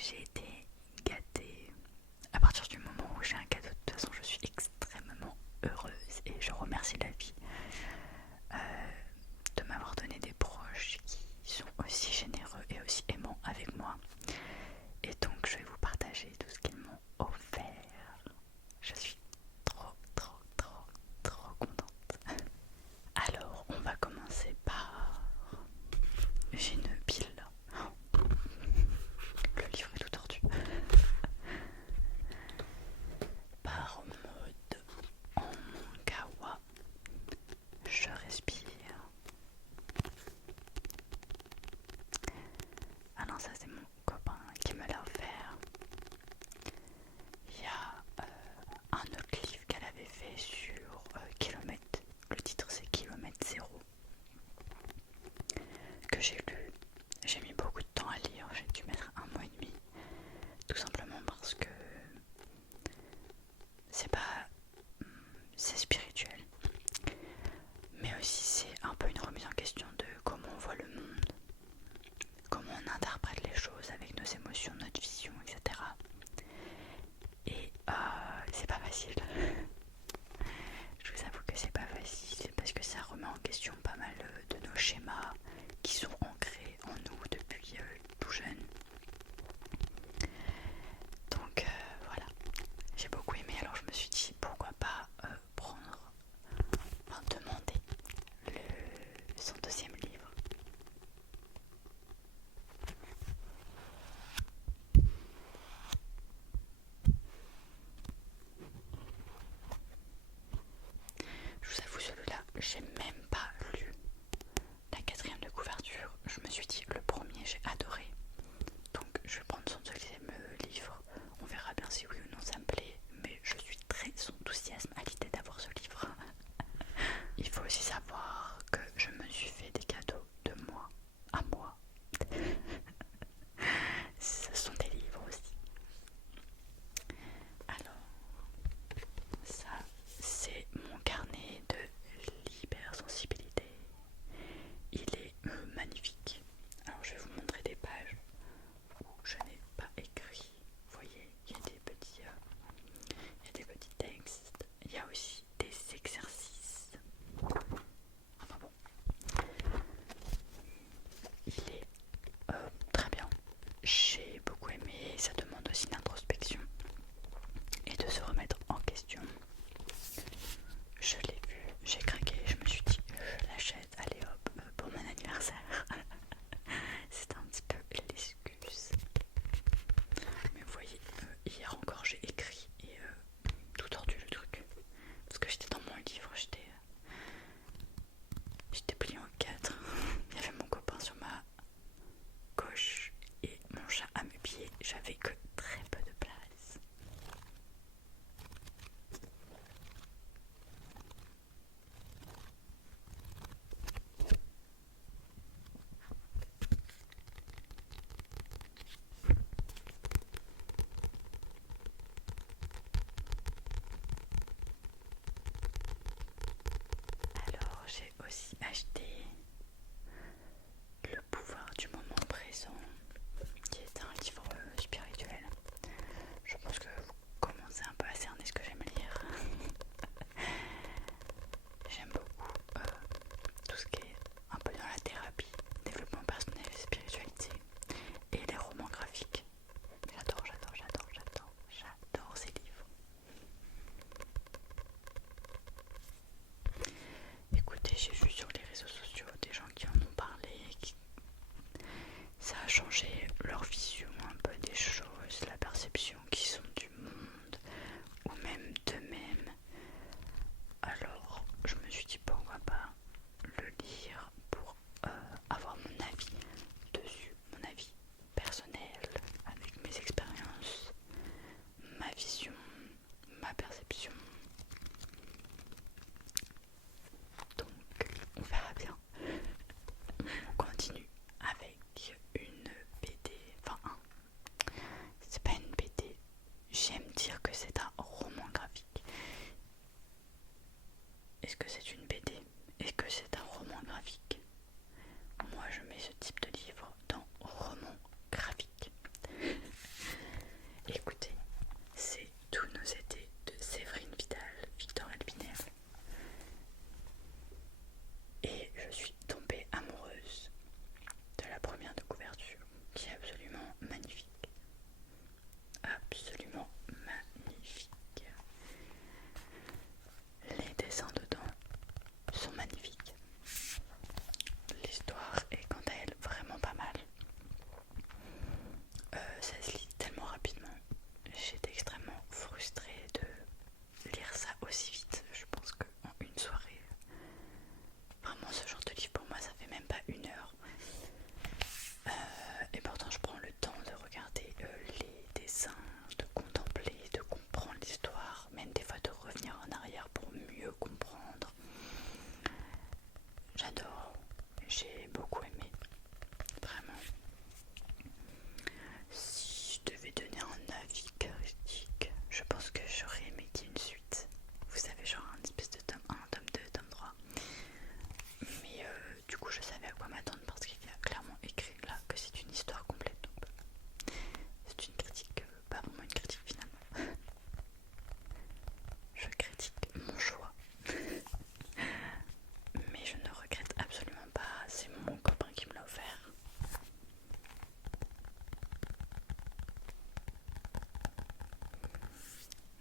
j'ai été gâtée. À partir du moment où j'ai un cadeau, de toute façon, je suis extrêmement heureuse et je remercie la vie euh, de m'avoir donné des proches qui sont aussi généreux et aussi aimants avec moi. Et donc, je vais vous partager tout ce qu'ils m'ont offert. Je suis trop, trop, trop, trop contente. Alors, on va commencer par... J'ai une pile là. Le livre est tout tordu.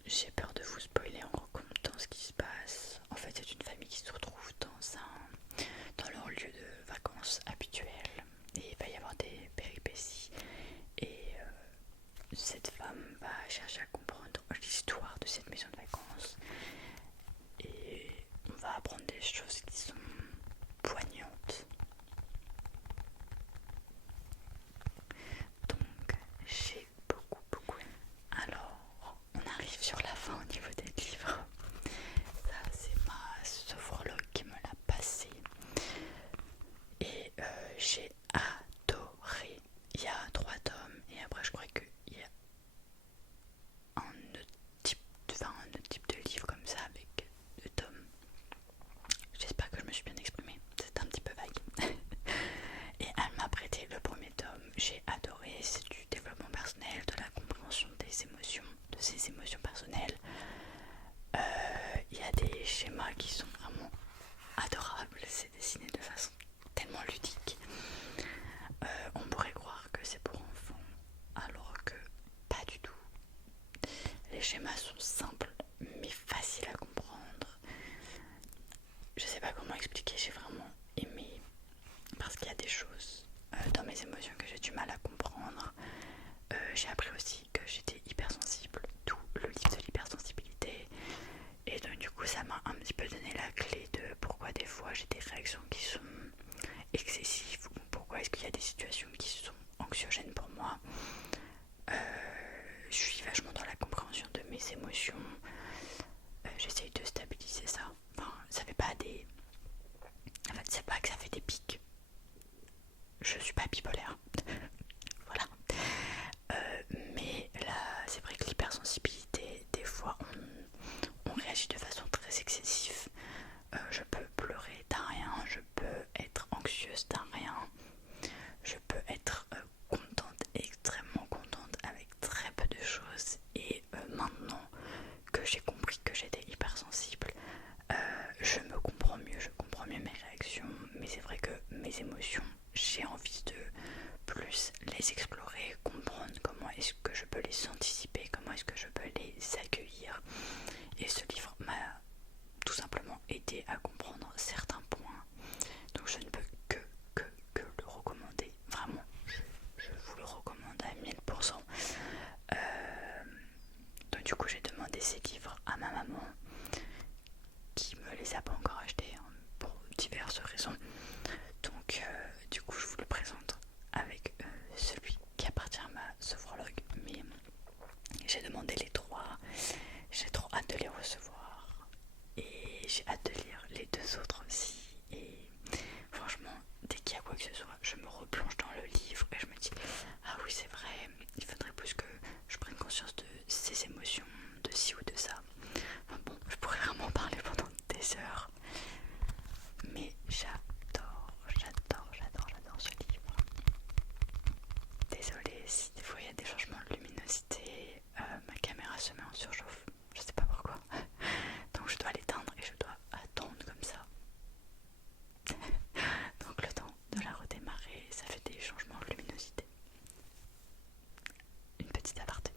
j'ai peur de vous spoiler en racontant ce qui se passe. En fait, c'est une famille qui se retrouve dans leur lieu de vacances habituel et il va y avoir des péripéties. Et cette femme va chercher à comprendre l'histoire de cette maison de vacances et on va apprendre des choses qui sont poignantes. Donc j'ai beaucoup aimé. Alors on arrive sur la fin au niveau des livres. Ça c'est ma sophrologue qui me l'a passé et j'ai adoré. Il y a 3 tomes et après je crois qu'il y a un autre type de livre comme ça avec 2 tomes. J'espère que je me suis bien exprimée, c'est un petit peu vague. Et elle m'a prêté le premier tome, j'ai adoré, c'est du développement personnel, de la compréhension des émotions, de ses émotions personnelles. Il y a des schémas qui sont vraiment adorables, c'est dessiné de façon tellement ludique. On pourrait croire que c'est pour enfants, alors que pas du tout. Les schémas sont simples mais faciles à comprendre. Je sais pas comment expliquer, j'ai vraiment aimé parce qu'il y a des choses dans mes émotions que j'ai du mal à comprendre. J'ai appris aussi que j'étais hypersensible, d'où le livre de l'hypersensibilité. Et donc du coup ça m'a un petit peu donné la clé de pourquoi des fois j'ai des réactions qui sont excessives ou pourquoi est-ce qu'il y a des situations qui sont anxiogènes pour moi. Je suis vachement dans la compréhension de mes émotions. J'essaye de stabiliser ça. Enfin, ça fait pas des... En fait, c'est pas que ça fait des pics. Je suis pas bipolaire. Voilà. Mais là, c'est vrai que l'hypersensibilité, des fois, on réagit de façon très excessive. Je peux pleurer d'un rien, je peux être anxieuse d'un rien, je peux être contente, extrêmement contente avec très peu de choses. Et maintenant que j'ai compris que j'étais hypersensible, je me comprends mieux, je comprends mieux mes réactions. Mais c'est vrai que mes émotions, j'ai envie de plus les explorer, comprendre comment est-ce que je peux les anticiper, comment est-ce que je peux les accueillir. Et ce livre m'a tout simplement aidé à comprendre certains points. Donc je ne peux que le recommander. Vraiment, je vous le recommande à 1000%. Donc du coup j'ai demandé ces livres à ma maman qui me les a pas encore achetés pour diverses raisons. Donc du coup je vous le présente avec celui qui appartient à ma sophrologue. Mais j'ai demandé les 3, j'ai trop hâte de les recevoir et j'ai hâte de lire les 2 autres aussi. Et franchement, dès qu'il y a quoi que ce soit, je me replonge dans le livre et je me dis ah oui c'est vrai, il faudrait plus que je prenne conscience de ces émotions, de ci ou de ça. Enfin bon, je pourrais vraiment parler pendant des heures. Mais j'adore ce livre. Désolée si des fois il y a des changements de luminosité, ma caméra se met en surchauffe, je sais pas pourquoi. Donc je dois l'éteindre et je dois attendre comme ça. Donc le temps de la redémarrer, ça fait des changements de luminosité. Une petite aparté.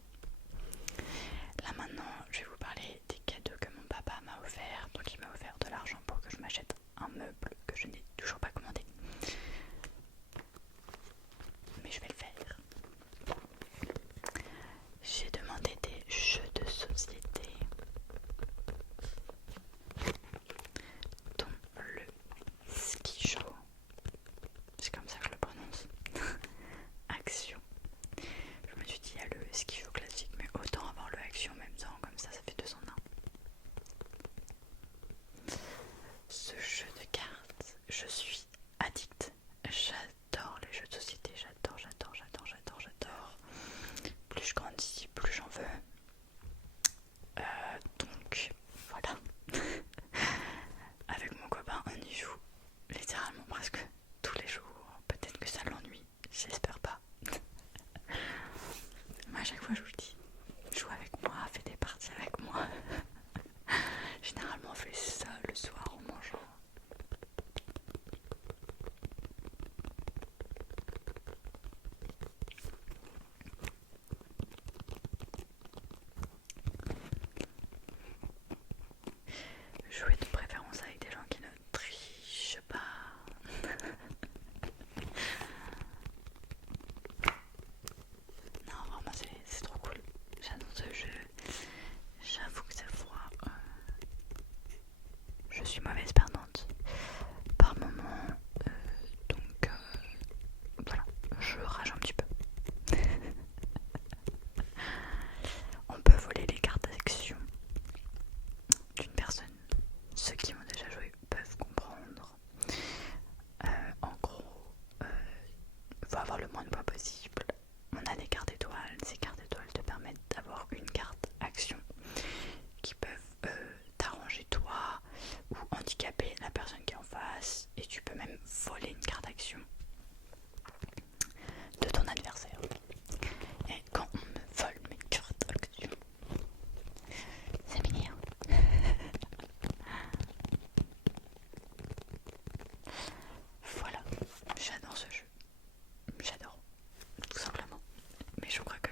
Là maintenant, je vais vous parler des cadeaux que mon papa m'a offert. Donc il m'a offert de l'argent pour que je m'achète un meuble que je n'ai toujours pas commandé. Mais je vais le faire. J'ai demandé des jeux de société, dont le ski show. C'est comme ça que je le prononce. Action. Je me suis dit, il y a le ski show classique, mais autant avoir le action en même temps, comme ça fait 2 en 1. Ce jeu de cartes, je suis addict. J'adore les jeux de société, j'adore. Plus je grandis, plus j'en veux. Donc voilà. Avec mon copain, on y joue littéralement presque tous les jours. Peut-être que ça l'ennuie, j'espère pas. Moi à chaque fois je vous le dis, joue avec moi, fais des parties avec moi. Généralement on fait ça le soir en mangeant.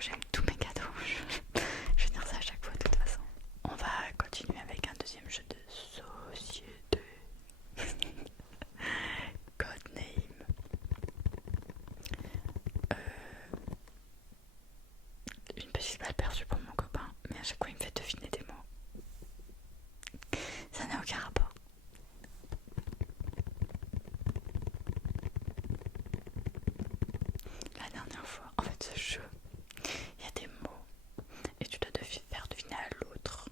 que j'aime tous mes cadeaux. Je vais dire ça à chaque fois de toute façon. On va continuer avec un deuxième jeu de société. Codename. Une petite balle perdue pour mon copain, mais à chaque fois il me fait deviner des mots. Ça n'a aucun rapport. La dernière fois, en fait ce jeu, il y a des mots et tu dois faire deviner à l'autre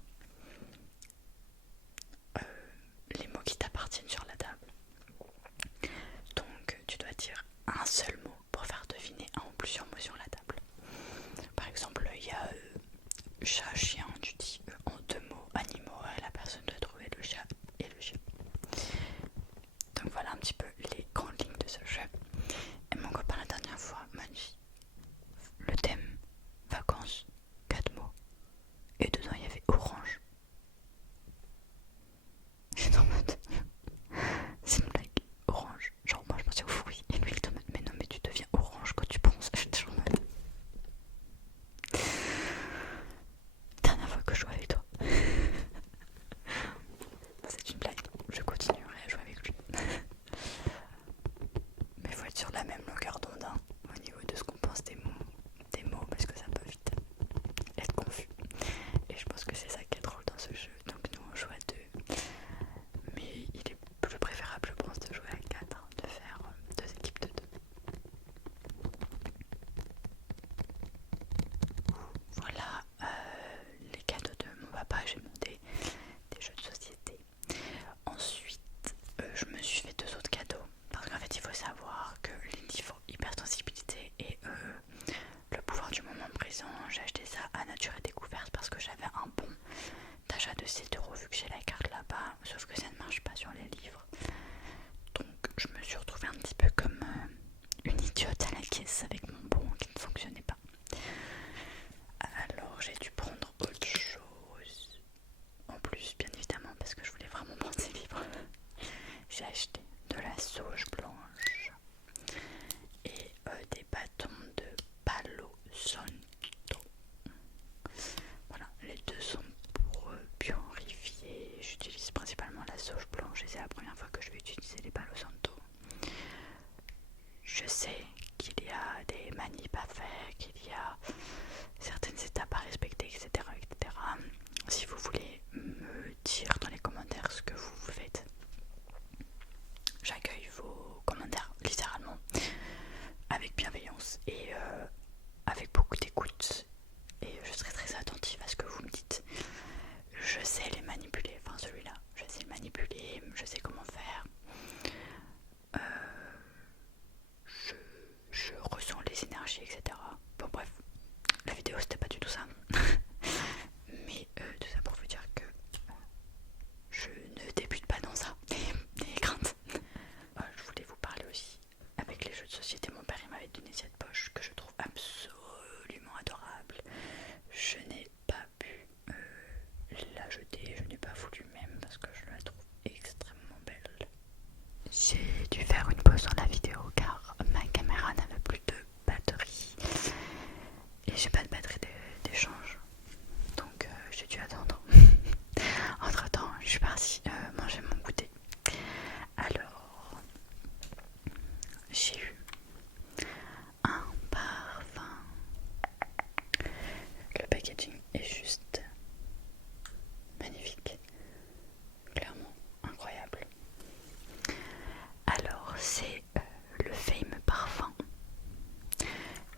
les mots qui t'appartiennent sur la table. Donc tu dois dire un seul mot pour faire deviner un ou plusieurs mots sur la table. Par exemple, il y a chat, chien, tu dis en 2 mots animaux et la personne doit trouver le chat et le chien. Donc voilà un petit peu les grandes lignes de ce jeu. Et mon copain la dernière fois m'a dit le thème vacances, 4 mots. Et dedans il y avait orange. J'étais en mode c'est une blague, orange. Genre moi je pensais aux fruits et lui il te mode mais non mais tu deviens orange quand tu penses. J'étais en mode dernière fois que je joue avec toi. C'est une blague, je continuerai à jouer avec lui. Mais il faut être sur la même longueur d'onde hein, au niveau de ce qu'on pense des mots parce que ça peut vite être confus. Et je pense que c'est ça qui est drôle dans ce jeu. Donc nous on joue à 2. Mais il est plus préférable je pense de jouer à 4, de faire 2 équipes de 2. Voilà les cadeaux de mon papa, j'ai monté des jeux de société. Ensuite je me suis fait 2 autres cadeaux parce qu'en fait il faut savoir que les livres hypersensibilité et le pouvoir du moment présent, j'ai acheté ça à Nature et Découverte parce que j'avais un bon d'achat de 7 € vu que j'ai la carte là-bas, sauf que ça ne marche pas sur les livres. Donc je me suis retrouvée un petit peu comme une idiote à la caisse avec mon bon qui ne fonctionnait pas. Alors j'ai dû prendre autre chose en plus bien évidemment parce que je voulais vraiment prendre ces livres. J'ai acheté de la sauge blanche et des bâtons de Palo Santo. Voilà, les 2 sont pour purifier. J'utilise principalement la sauge blanche et c'est la première fois que je vais utiliser les Palo Santo. Je sais qu'il y a des manips à faire, qu'il y a certaines étapes à respecter, etc., etc. Si vous voulez me dire dans les commentaires ce que vous faites, j'accueille vos commentaires littéralement avec bienveillance et avec beaucoup d'écoute et je serai très attentive à ce que vous me dites. Je sais les manipuler, enfin celui-là, je sais le manipuler, je sais comment faire. Je ressens les énergies, etc. Bon bref, la vidéo c'était pas du tout ça. Mais tout ça pour vous dire que je ne débute pas dans ça, des craintes. Je voulais vous parler aussi, avec les jeux de société, mon père il m'avait donné cette poche que je trouve absolument adorable. Je n'ai pas pu la jeter, je n'ai pas voulu même parce que je la trouve extrêmement belle. J'ai dû faire une pause dans la vidéo car ma caméra n'avait plus de batterie et j'ai pas de batterie d'échange, donc j'ai dû attendre. Entre temps je suis partie manger mon goûter. Alors j'ai eu un parfum, le packaging est juste magnifique, clairement incroyable. Alors c'est le Fame parfum.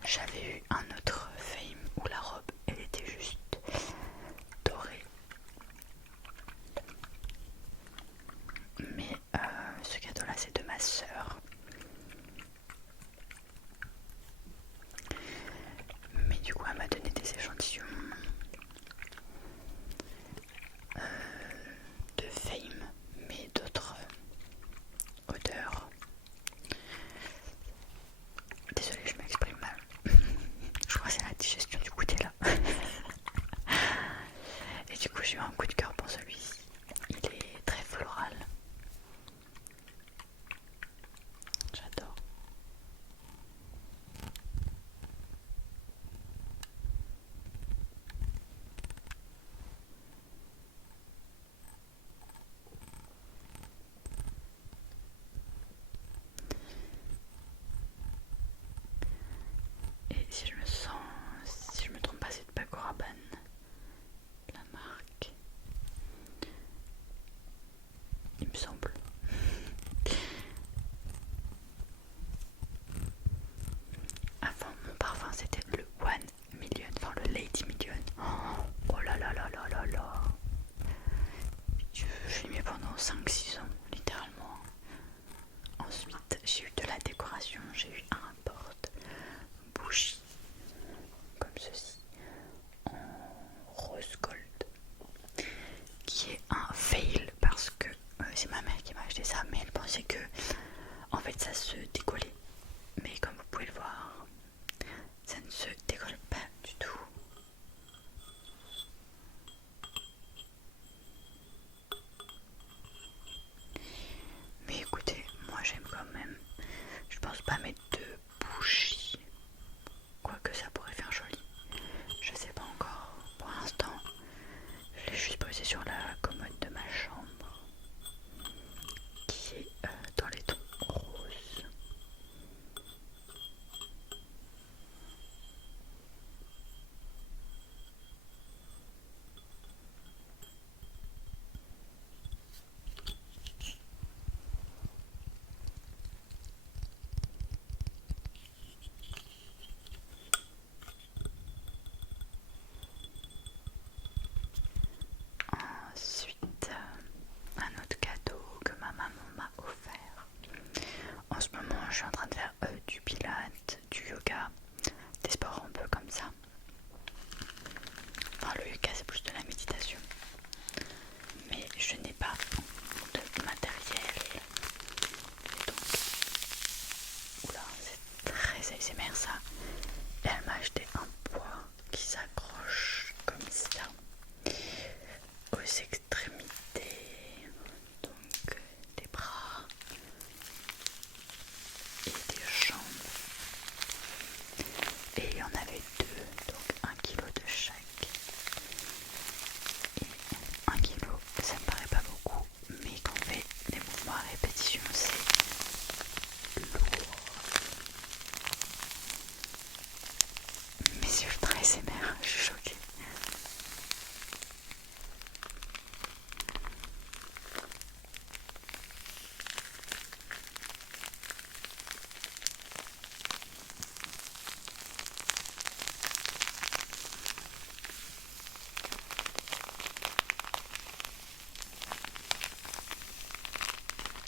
J'avais eu un autre Fame où la robe elle était juste dorée, mais ce cadeau là c'est de ma soeur. Mais du coup elle m'a donné des échantillons si je me trompe pas, c'est de Paco Rabanne, la marque, il me semble. Avant, mon parfum c'était le One Million, enfin le Lady Million. Oh là là là là là là. Je l'ai mis pendant 5-6 ans, littéralement. Ensuite, j'ai eu de la décoration, j'ai eu un porte-bougie, comme ceci, en rose gold, qui est un fail parce que c'est ma mère qui m'a acheté ça, mais elle pensait que en fait ça se décollait. Mais comme vous pouvez le voir, ça ne se décolle pas du tout. Mais écoutez, moi j'aime quand même. Je pense pas mettre de bougie, quoique ça pourrait faire joli. Je sais pas encore. Pour l'instant, je l'ai juste posé sur la commode de ma chambre, qui est dans les tons roses. Ensuite, un autre cadeau que ma maman m'a offert. En ce moment, je suis en train de faire du pilates, du yoga, des sports un peu comme ça. Enfin, le yoga, c'est plus de la méditation. Mais je n'ai pas de matériel. Donc, oula, c'est très ASMR ça. Et elle m'a acheté un poids qui s'accroche comme ça aux extrémités, donc des bras et des jambes. Et il y en avait deux, donc 1 kg de chaque. Et 1 kg, ça me paraît pas beaucoup, mais quand on fait des mouvements à répétition, c'est lourd. Mais c'est ultra ASMR, je suis choquée.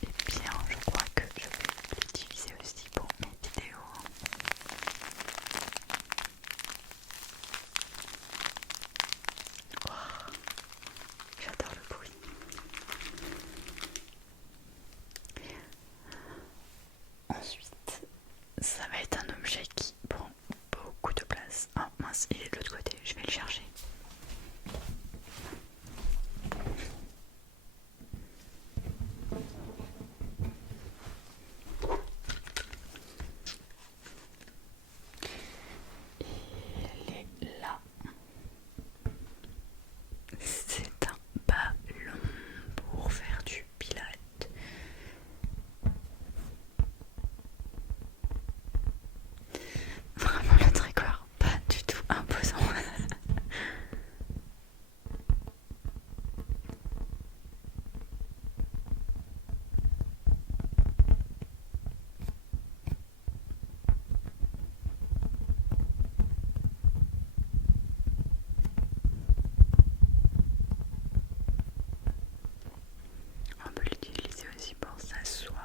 Et bien, je crois que je vais l'utiliser aussi pour mes vidéos. Oh, j'adore le bruit. Ensuite, ça va être un objet qui prend beaucoup de place. Oh mince, il est de l'autre côté, je vais le chercher. Il est là. C'est un ballon pour faire du pilates. Vraiment le tricot, pas du tout imposant. On peut l'utiliser aussi pour s'asseoir.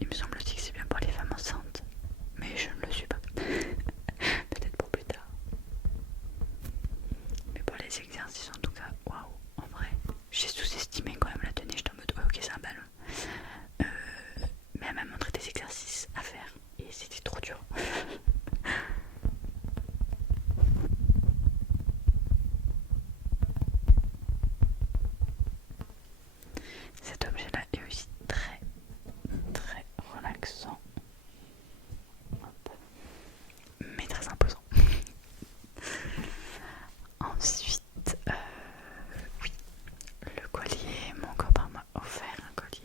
Il me semble aussi que c'est bien pour les femmes enceintes, mais je ne le suis pas. Peut-être pour plus tard. Mais pour les exercices en tout cas, waouh, en vrai, j'ai sous-estimé quand même la tenue. J'étais en mode, ouais, ok, c'est un ballon. Mais elle m'a montré des exercices à faire et c'était trop dur. Cet objet-là est aussi très très relaxant. Hop. Mais très imposant. Ensuite, oui, le collier, mon copain m'a offert un collier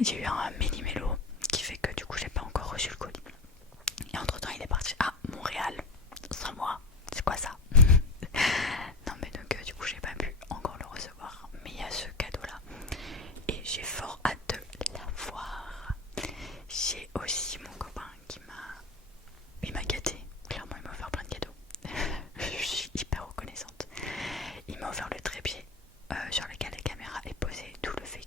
il y a eu un méli-mélo qui fait que du coup j'ai pas encore reçu le colis. Et entre temps il est parti à Montréal sans moi. C'est quoi ça? Non mais donc du coup j'ai pas pu encore le recevoir. Mais il y a ce cadeau là. Et j'ai fort hâte de l'avoir. J'ai aussi mon copain qui m'a gâté. Clairement il m'a offert plein de cadeaux. Je suis hyper reconnaissante. Il m'a offert le trépied sur lequel la caméra est posée, d'où le fait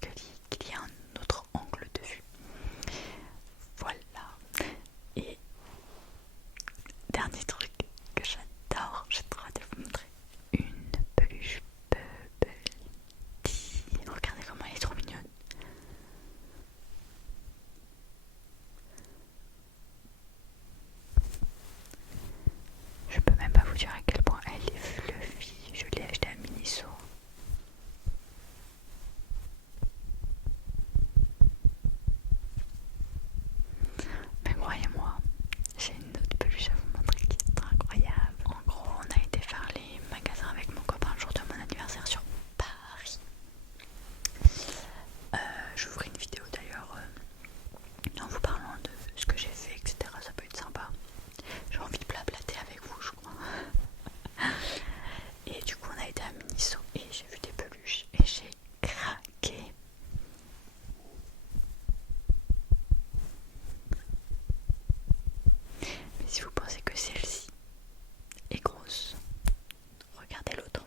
qu'il y a un autre angle de vue. Voilà. Et dernier truc que j'adore, j'ai trop hâte de vous montrer. Une peluche Bubble Tea. Regardez comment elle est trop mignonne. Je peux même pas vous dire à quel point elle est fluffy. Je l'ai achetée à Miniso. Mais croyez-moi, j'ai une autre peluche à vous montrer qui est incroyable. En gros, on a été faire les magasins avec mon copain le jour de mon anniversaire sur Paris. Je vous ferai une vidéo d'ailleurs en vous parlant de ce que j'ai fait, etc. Ça peut être sympa. J'ai envie de blablater avec vous, je crois. Et du coup, on a été à Miniso et j'ai vu des peluches et j'ai craqué. Mais si vous pensez que celle-ci est grosse, regardez l'autre.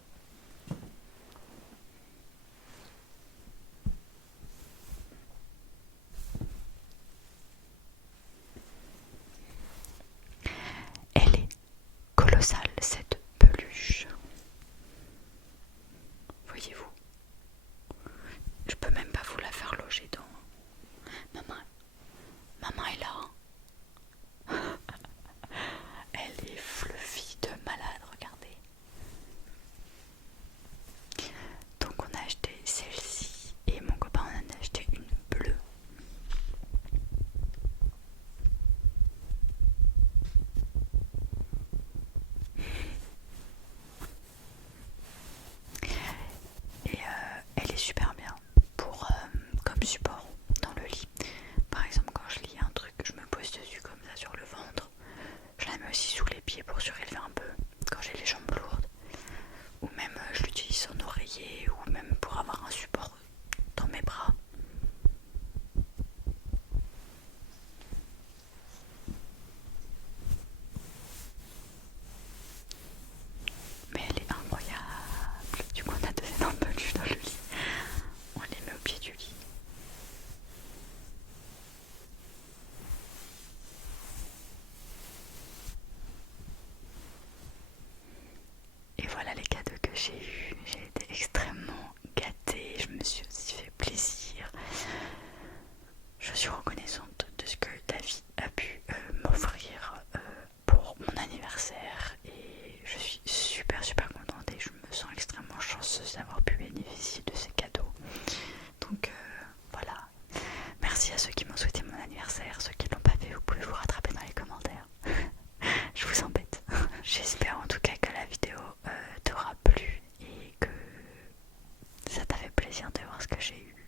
Elle est colossale cette peluche. Voyez-vous, je peux même pas vous la faire loger dans maman est là. Elle est fluffy de malade, regardez. Donc on a acheté celle-ci et mon copain en a acheté une bleue. Et elle est super bien pour comme support dans le lit. Par exemple quand je lis un truc, je me pose dessus comme ça sur le ventre. Je la mets aussi sous les pieds pour surélever un peu quand j'ai les jambes lourdes. Ou même je l'utilise en oreiller ou même pour avoir un support dans mes bras. Mais elle est incroyable. Du coup on a deux énormes peluches dans le lit. On les met au pied du lit. Et voilà les cadeaux que j'ai eus. J'ai été extrêmement gâtée. Je me suis aussi fait plaisir. Je suis reconnaissante de ce que la vie a pu m'offrir pour mon anniversaire. Et je suis super contente et je me sens extrêmement chanceuse d'avoir pu bénéficier de ces cadeaux. Donc voilà. Merci à ceux qui m'ont souhaité mon anniversaire. Ceux qui ne l'ont pas fait, vous pouvez vous rattraper dans les commentaires. Je vous embête. J'espère en tout cas que la vidéo t'aura plu et que ça t'a fait plaisir de voir ce que j'ai eu.